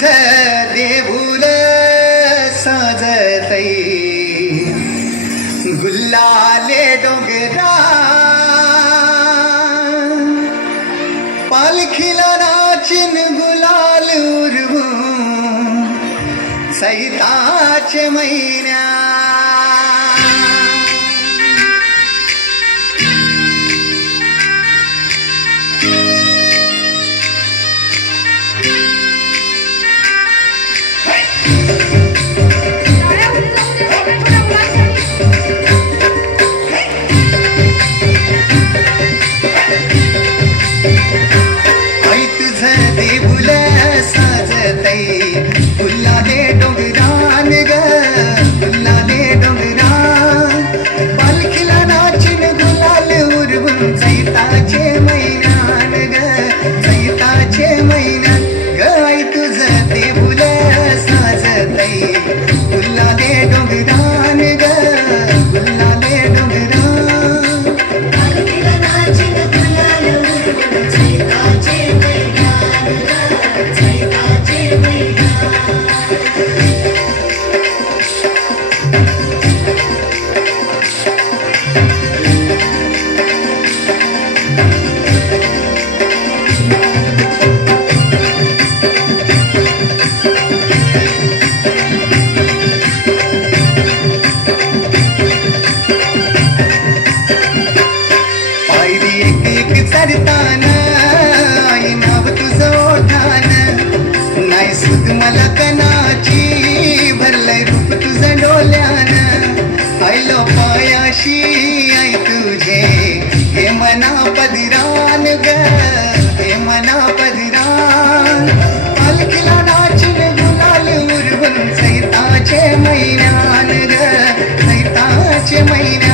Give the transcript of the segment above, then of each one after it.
तुझ देऊळ साजतई गुल्लाले डोंगरा पालखीला नाचिन गुलाल उरवून सैताचे महिन्या सरताना आई नाव तुझं ओठान नाही सुद मला कणाची भरलंय रूप तुझं डोल्यान आयलो पायाशी आई तुझे हे मना पदिरान ग हे मना पदिरान पालखीला नाचिन गुलाल उरवून सैताचे महिन्यान ग सैताचे महिन्यान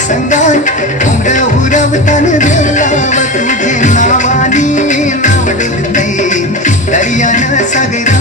संगान उमर उरवतान देवलाव तुझे नावानी नाव डुलतई दर्यान सागरा